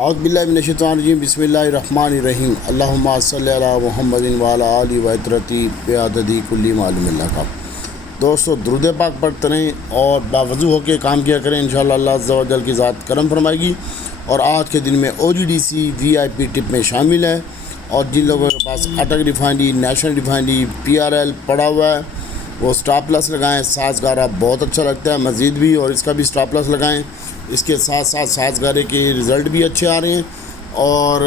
औज़ुबिल्लाहिमिनश्शैतानिर्रजीम बिस्मिल्लाहिर्रहमानिर्रहीम अल्लाहुम्मा सल्लि अला मुहम्मदिन व अला आलि व इतरती बिअददी कुल्ली मालूमिल्लाह का। दोस्तों दुरूद पाक पढ़ते रहें और बावज़ू होकर काम किया करें। इंशाअल्लाह अल्लाह अज़्ज़ा व जल की ज़ात करम फरमाएगी और आज के दिन में OGDC VIP टिप में शामिल है। और जिन लोगों के पास अटक रिफाइनरी, नेशनल रिफाइनरी, PRL पड़ा हुआ है वो स्टॉप प्लस लगाएं। साज़गारा बहुत अच्छा लगता है, मज़ीद भी, और इसका भी स्टॉप प्लस लगाएं। इसके साथ साथ साज़गारे के रिज़ल्ट भी अच्छे आ रहे हैं और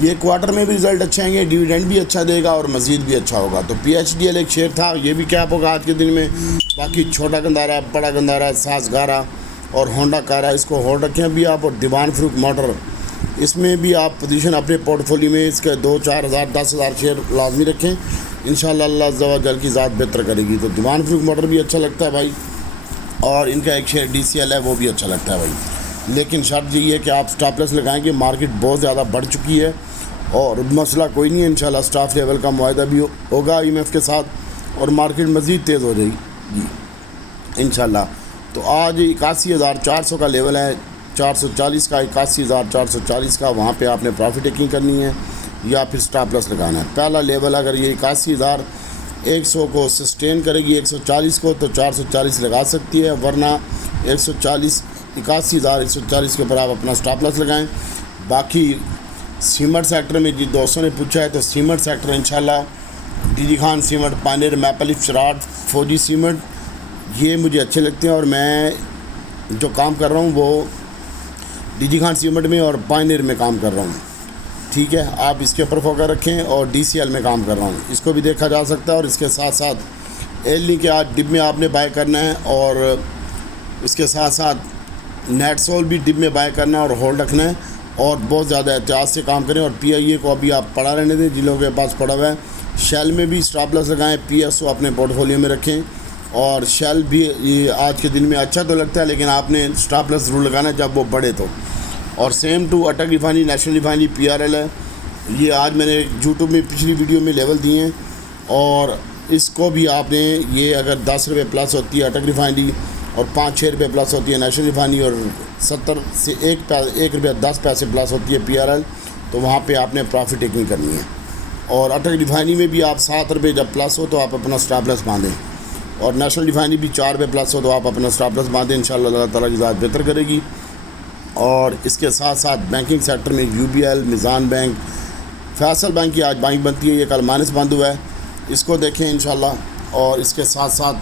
ये क्वार्टर में भी रिज़ल्ट अच्छे आएंगे, डिविडेंड भी अच्छा देगा और मज़ीद भी अच्छा होगा। तो PHDL एक शेयर था, ये भी कैप होगा आज के दिन में। बाकी छोटा गंदारा, बड़ा गंदारा, साज़गारा और होंडा कारा, इसको होल्ड रखें अभी आप। और दीवान फ़रूख मोटर, इसमें भी आप पोजीशन अपने पोर्टफोलियो में इसके 2-4 हज़ार 10 हज़ार शेयर लाजमी रखें। इंशाअल्लाह अल्लाह अज़्ज़ा व जल की ज़ात बेहतर करेगी। तो दीवान फ़रूख मोटर भी अच्छा लगता है भाई, और इनका एक शेयर DCL है वो भी अच्छा लगता है भाई। लेकिन शर्त यही है कि आप स्टॉप लॉस लगाएंगे। मार्केट बहुत ज़्यादा बढ़ चुकी है और मसला कोई नहीं है। इंशाल्लाह स्टाफ लेवल का मुआहदा भी होगा IMF के साथ और मार्केट मज़ीद तेज़ हो जाएगी इंशाल्लाह। तो आज 81,400 का लेवल है, 440 का, 81,440 का, वहाँ पे आपने प्रॉफिट टेकिंग करनी है या फिर स्टॉप लॉस लगाना है। पहला लेवल अगर ये 81,100 को सस्टेन करेगी, 140 को, तो 440 लगा सकती है, वरना 140, 81,140 के ऊपर आप अपना स्टॉप लॉस लगाएं। बाकी सीमेंट सेक्टर में जी दोस्तों ने पूछा है, तो सीमेंट सेक्टर इंशाल्लाह DG खान सीमेंट, पानीर, मैपल लीफ, शराट, फौजी सीमेंट, ये मुझे अच्छे लगते हैं और मैं जो काम कर रहा हूँ वो DG खान सीमेंट में और पानीर में काम कर रहा हूँ। ठीक है, आप इसके ऊपर फोकस रखें। और DCL में काम कर रहा हूँ, इसको भी देखा जा सकता है। और इसके साथ साथ एलनी के आज डिप में आपने बाय करना है और इसके साथ साथ नेटसोल भी डिप में बाय करना है और होल्ड रखना है और बहुत ज़्यादा एहतियात से काम करें। और PIA को अभी आप पड़ा रहने दें, जिन लोगों के पास पड़ा हुआ है। शेल में भी स्टॉप लॉस लगाएं, PSO अपने पोर्टफोलियो में रखें। और शेल भी ये आज के दिन में अच्छा तो लगता है, लेकिन आपने स्टॉप लॉस ज़रूर लगाना है जब वो बढ़े तो। और सेम टू अटक रिफाइनरी, नेशनल रिफाइनरी, PRL है। ये आज मैंने यूट्यूब में पिछली वीडियो में लेवल दिए हैं और इसको भी आपने, ये अगर 10 रुपये प्लस होती है अटक रिफाइनरी और 5-6 रुपये प्लस होती है नेशनल रिफाइनरी और 70 से 1 रुपया 10 पैसे प्लस होती है PRL, तो वहाँ पे आपने प्रॉफिट टेकिंग करनी है। और अटक रिफाइनरी में भी आप 7 रुपये जब प्लस हो तो आप अपना स्टॉप लॉस बांधें, और नेशनल रिफाइनरी भी 4 रुपये प्लस हो तो आप अपना स्टॉप लॉस बांधें। इंशाअल्लाह अल्लाह ताला की ज़ात बेहतर करेगी। और इसके साथ साथ बैंकिंग सेक्टर में UBL, Meezan bank, Faisal bank की आज बाइंग बनती है, ये कल माइनस बंद हुआ है, इसको देखें इंशाल्लाह। और इसके साथ साथ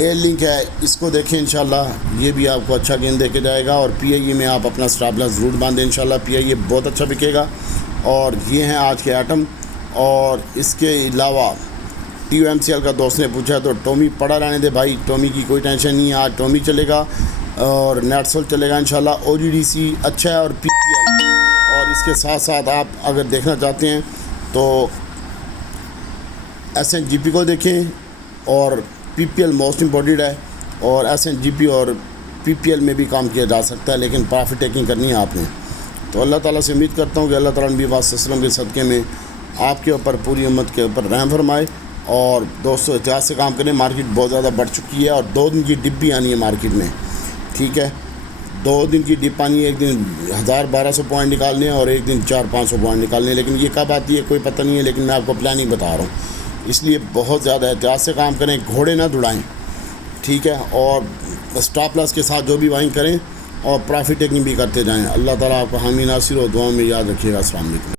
एयर लिंक है, इसको देखें इंशाल्लाह, ये भी आपको अच्छा गेंद दे के जाएगा। और PIA में आप अपना स्टॉप लॉस ज़रूर बांधें इंशाल्लाह, PIA बहुत अच्छा बिकेगा। और ये हैं आज के आइटम। और इसके अलावा TUMCL का दोस्त ने पूछा तो टोमी पड़ा रहने दे भाई, टोमी की कोई टेंशन नहीं है। आज टोमी चलेगा और नेटसोल चलेगा इंशाल्लाह। OGDC अच्छा है और PPL। और इसके साथ साथ आप अगर देखना चाहते हैं तो SNGP को देखें और PPL मोस्ट इम्पोर्टेड है। और SNGP और PPL में भी काम किया जा सकता है, लेकिन प्रॉफिट टेकिंग करनी है आपने। तो अल्लाह ताला से उम्मीद करता हूँ कि अल्लाह ताला नबी वसल्लम के सदक़े में आपके ऊपर, पूरी उम्मत के ऊपर रहम फरमाए। और दोस्तों एहतियात से काम करें, मार्केट बहुत ज़्यादा बढ़ चुकी है और 2 दिन की डिप भी आनी है मार्केट में। ठीक है, 2 दिन की डिप आनी है, एक दिन 1000-1200 पॉइंट निकालने हैं और एक दिन 400-500 पॉइंट निकालने हैं। लेकिन ये कब आती है कोई पता नहीं है, लेकिन मैं आपको प्लानिंग बता रहा हूँ। इसलिए बहुत ज़्यादा एहतियात से काम करें, घोड़े ना दौड़ाएं। ठीक है, और स्टॉप लॉस के साथ जो भी बाइंग करें और प्रॉफिट टेकिंग भी करते जाएँ। अल्लाह ताला आपको हामी नासिर और दुआ में याद रखिएगा। अस्सलाम वालेकुम।